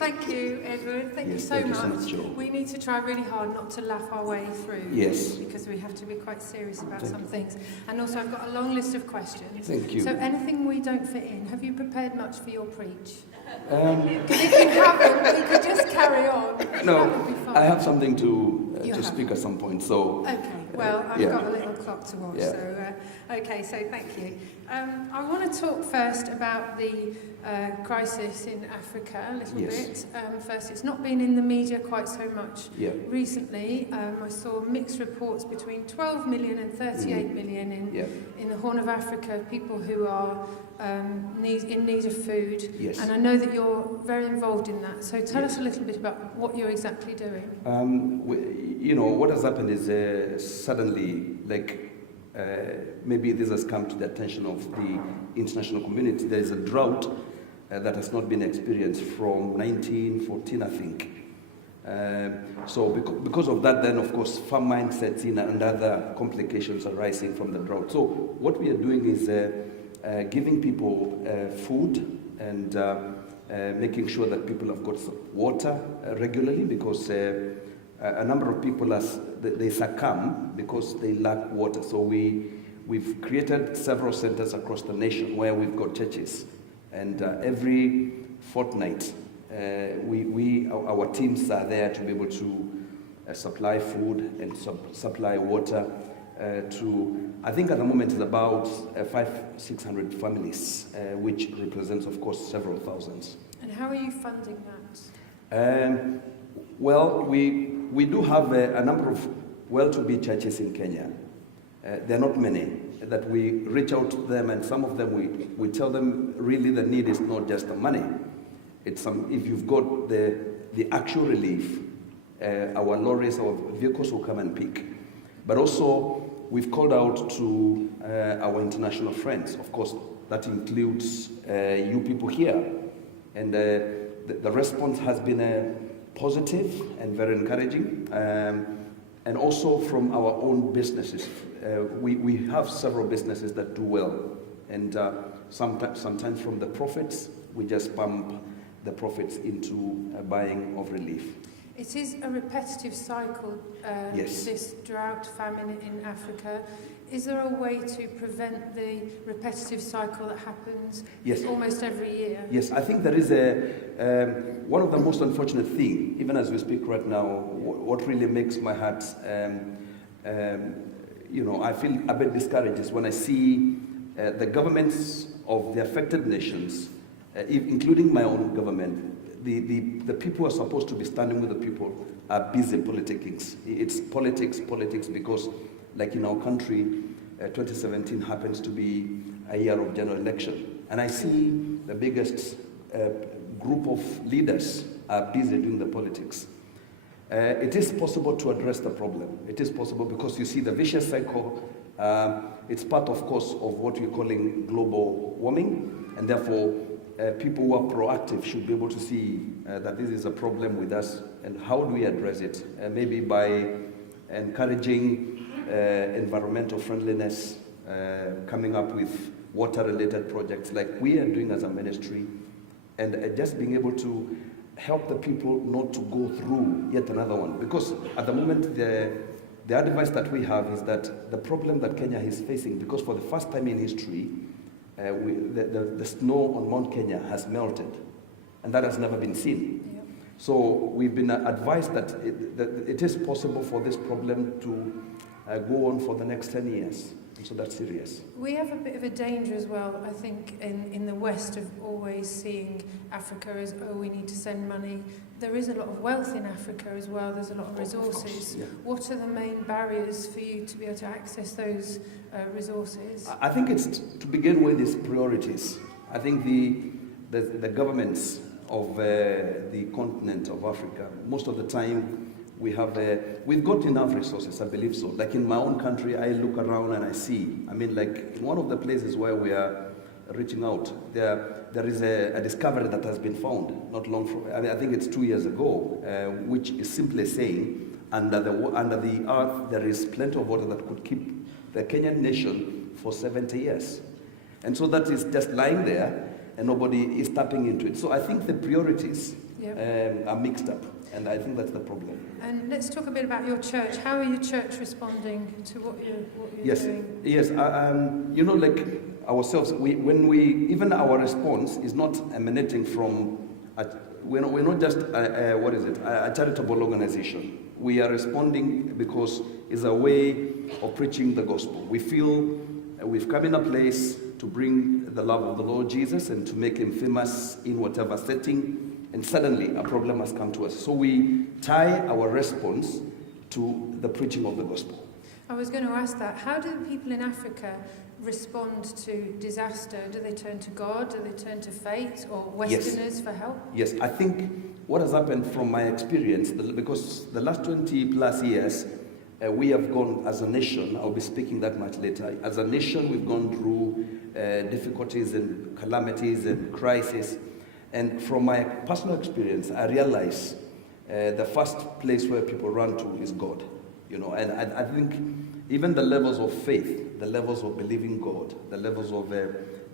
Thank you, Edward. Thank you so much. We need to try really hard not to laugh our way through. Yes. Because we have to be quite serious about some things. And also, I've got a long list of questions. Thank you. So anything we don't fit in, have you prepared much for your preach? Because if you haven't, we could just carry on. No, I have something to speak at some point. So. Okay. Well, I've got a little clock to watch. Yeah. So, so thank you. I want to talk first about the crisis in Africa a little bit. First, it's not been in the media quite so much recently. I saw mixed reports between 12 million and 38 million in the Horn of Africa, people who are in need of food. Yes. And I know that you're very involved in that. So tell us a little bit about what you're exactly doing. What has happened is suddenly, maybe this has come to the attention of the international community. There is a drought that has not been experienced from 1914, I think. So because of that, then of course famine sets in and other complications arising from the drought. So what we are doing is giving people food and making sure that people have got water regularly, because a number of people they succumb because they lack water. So we've created several centers across the nation where we've got churches, and every fortnight our teams are there to be able to supply food and supply water to, I think at the moment it's about 500-600 families, which represents of course several thousands. And how are you funding that? Well, we do have a number of well-to-be churches in Kenya. There are not many that we reach out to them, and some of them we tell them really the need is not just the money. It's if you've got the actual relief, our lorries or vehicles will come and pick. But also we've called out to our international friends. Of course, that includes you people here, and the response has been positive and very encouraging, and also from our own businesses. We have several businesses that do well, and sometimes from the profits, we just pump the profits into buying of relief. It is a repetitive cycle, this drought, famine in Africa. Is there a way to prevent the repetitive cycle that happens almost every year? Yes, I think there is one of the most unfortunate things, even as we speak right now, what really makes my heart, I feel a bit discouraged is when I see the governments of the affected nations, including my own government, the people who are supposed to be standing with the people are busy politicking. It's politics, because like in our country, 2017 happens to be a year of general election. And I see the biggest group of leaders are busy doing the politics. It is possible to address the problem. It is possible because you see the vicious cycle, it's part, of course, of what we're calling global warming, and therefore people who are proactive should be able to see that this is a problem with us, and how do we address it? Maybe by encouraging environmental friendliness, coming up with water-related projects like we are doing as a ministry, and just being able to help the people not to go through yet another one. Because at the moment, the advice that we have is that the problem that Kenya is facing, because for the first time in history, the snow on Mount Kenya has melted, and that has never been seen. Yep. So we've been advised that it is possible for this problem to go on for the next 10 years. And so that's serious. We have a bit of a danger as well, I think, in the West of always seeing Africa as, we need to send money. There is a lot of wealth in Africa as well. There's a lot of resources. Of course, yeah. What are the main barriers for you to be able to access those resources? I think it's, to begin with, is priorities. I think the governments of the continent of Africa, most of the time, we've got enough resources, I believe so. Like in my own country, I look around and I see, like in one of the places where we are reaching out, there is a discovery that has been found not long from, I think it's 2 years ago, which is simply saying under the earth there is plenty of water that could keep the Kenyan nation for 70 years. And so that is just lying there and nobody is tapping into it. So I think the priorities are mixed up, and I think that's the problem. And let's talk a bit about your church. How are your church responding to what you're doing? Yes, you know, like ourselves, even our response is not emanating from, we're not just, a charitable organization. We are responding because it's a way of preaching the gospel. We feel we've come in a place to bring the love of the Lord Jesus and to make him famous in whatever setting, and suddenly a problem has come to us. So we tie our response to the preaching of the gospel. I was going to ask that. How do the people in Africa respond to disaster? Do they turn to God? Do they turn to faith or Westerners for help? Yes, I think what has happened from my experience, because the last 20 plus years, we have gone as a nation, I'll be speaking that much later, as a nation we've gone through difficulties and calamities and crises. And from my personal experience, I realize the first place where people run to is God. You know, and I think even the levels of faith, the levels of believing God, the levels of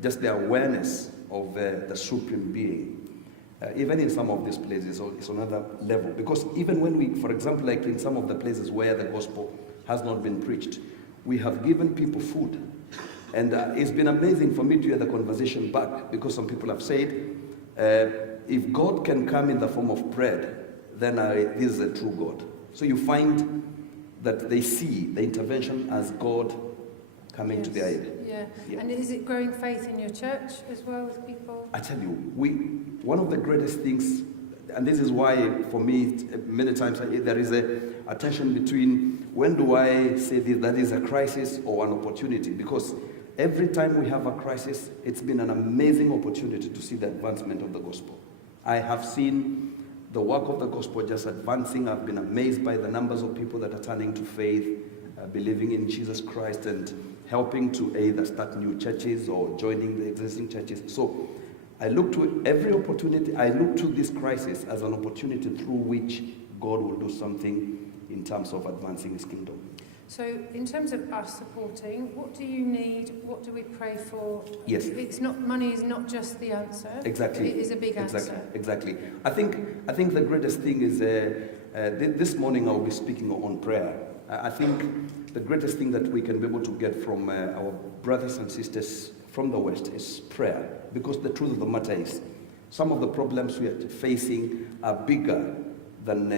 just the awareness of the supreme being, even in some of these places, it's another level. Because even when we, for example, like in some of the places where the gospel has not been preached, we have given people food. And it's been amazing for me to hear the conversation back, because some people have said, if God can come in the form of bread, then this is a true God. So you find that they see the intervention as God coming to their aid. Yeah. And is it growing faith in your church as well with people? I tell you, one of the greatest things, and this is why for me many times there is a tension between when do I say this, that is a crisis or an opportunity, because every time we have a crisis, it's been an amazing opportunity to see the advancement of the gospel. I have seen the work of the gospel just advancing. I've been amazed by the numbers of people that are turning to faith, believing in Jesus Christ, and helping to either start new churches or joining the existing churches. So I look to every opportunity, I look to this crisis as an opportunity through which God will do something in terms of advancing his kingdom. So in terms of us supporting, what do you need? What do we pray for? Yes. Money is not just the answer. Exactly. It is a big answer. Exactly. I think the greatest thing is this morning I'll be speaking on prayer. I think the greatest thing that we can be able to get from our brothers and sisters from the West is prayer, because the truth of the matter is some of the problems we are facing are bigger than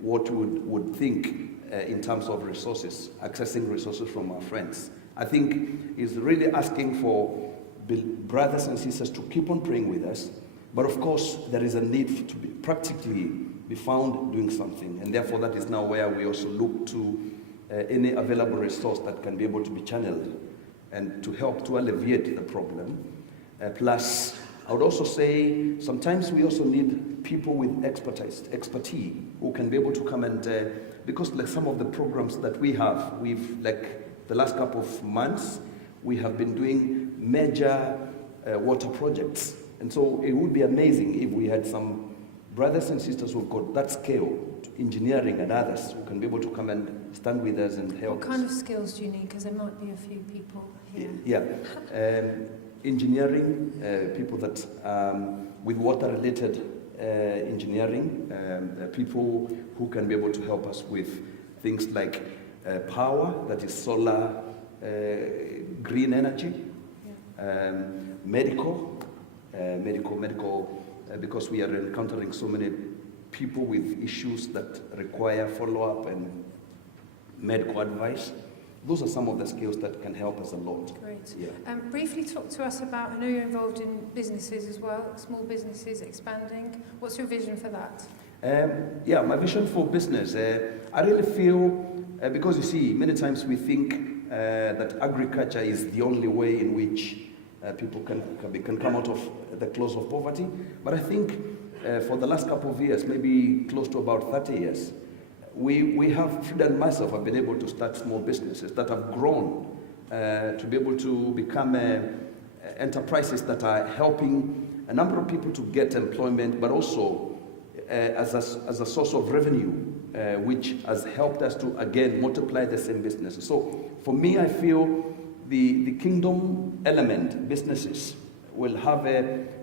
what we would think in terms of resources, accessing resources from our friends. I think it's really asking for brothers and sisters to keep on praying with us, but of course there is a need to practically be found doing something, and therefore that is now where we also look to any available resource that can be able to be channeled and to help to alleviate the problem. Plus, I would also say sometimes we also need people with expertise who can be able to come and, because like some of the programs that we have, like the last couple of months, we have been doing major water projects. And so it would be amazing if we had some brothers and sisters who've got that skill, engineering and others, who can be able to come and stand with us and help. What kind of skills do you need? Because there might be a few people here. Yeah. Engineering, people that with water-related engineering, people who can be able to help us with things like power, that is solar, green energy, medical, because we are encountering so many people with issues that require follow-up and medical advice. Those are some of the skills that can help us a lot. Great. Yeah. Briefly talk to us about, I know you're involved in businesses as well, small businesses expanding. What's your vision for that? My vision for business. I really feel, because you see, many times we think that agriculture is the only way in which people can come out of the claws of poverty. But I think for the last couple of years, maybe close to about 30 years, we have, Frida and myself have been able to start small businesses that have grown to be able to become enterprises that are helping a number of people to get employment, but also as a source of revenue, which has helped us to, again, multiply the same businesses. So for me, I feel the kingdom element businesses will have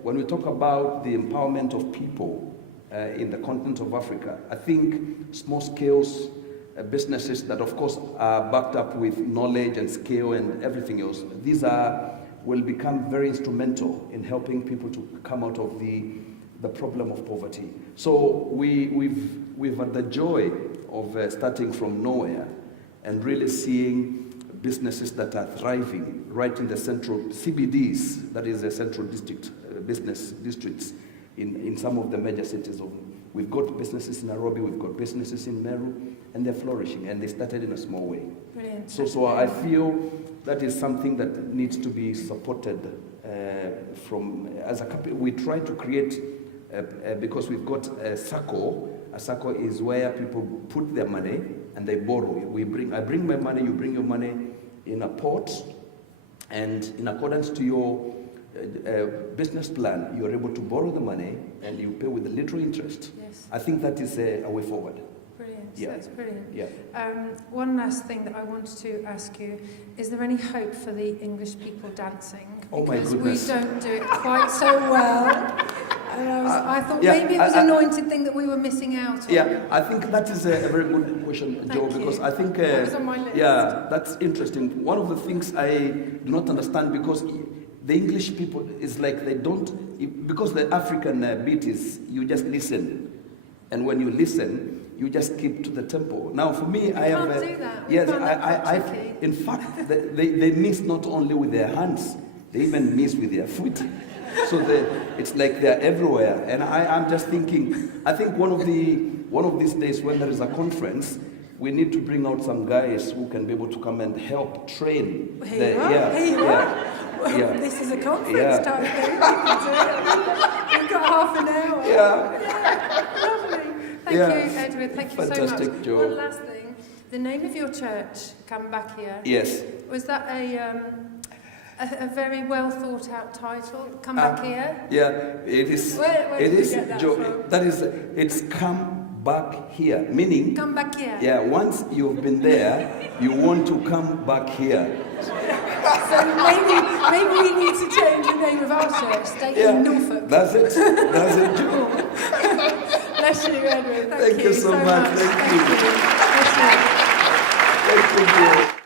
when we talk about the empowerment of people, in the continent of Africa. I think small scales businesses that of course are backed up with knowledge and skill and everything else, these will become very instrumental in helping people to come out of the problem of poverty. So we've had the joy of starting from nowhere and really seeing businesses that are thriving right in the central CBDs, that is the central district, business districts in some of the major cities. We've got businesses in Nairobi, we've got businesses in Meru, and they're flourishing, and they started in a small way. Brilliant. So I feel that is something that needs to be supported as a company. We try to create, because we've got a SACCO. A SACCO is where people put their money and they borrow. I bring my money, you bring your money in a pot, and in accordance to your business plan, you're able to borrow the money and you pay with a little interest. Yes. I think that is a way forward. Brilliant. Yeah. That's brilliant. Yeah. One last thing that I wanted to ask you, is there any hope for the English people dancing? Oh my because goodness. we don't do it quite so well. And I thought maybe it was an anointed thing that we were missing out on. Yeah, I think that is a very good question, Joe, because I think, that was on my list. yeah, that's interesting. One of the things I do not understand, because the English people is like they don't, because the African beat is you just listen, and when you listen, you just keep to the tempo. Now, for me, I have. Can't do that. We Yes, found that quite tricky. in fact, they miss not only with their hands, they even miss with their foot. So it's like they're everywhere. And I'm just thinking, I think one of these days when there is a conference, we need to bring out some guys who can be able to come and help train. Here you are. Well, yeah. this is a conference type thing. We can do it. We've got half an hour. Yeah. Lovely. Thank you, Edward. Thank you so Fantastic, much. Joe. One last thing. The name of your church, Come Back Here. Yes. Was that a very well thought out title? Come Back Here? Yeah, it is. Where it did is, you get that Joe, from? that is, it's come back here, meaning. Come Back Here. Yeah, once you've been there, you want to come back here. So maybe we need to change the name of our church, stay in Norfolk. That's it. That's it, Joe. Bless you, Edward. Thank you so much. Thank you. Bless you. Thank you, Joe.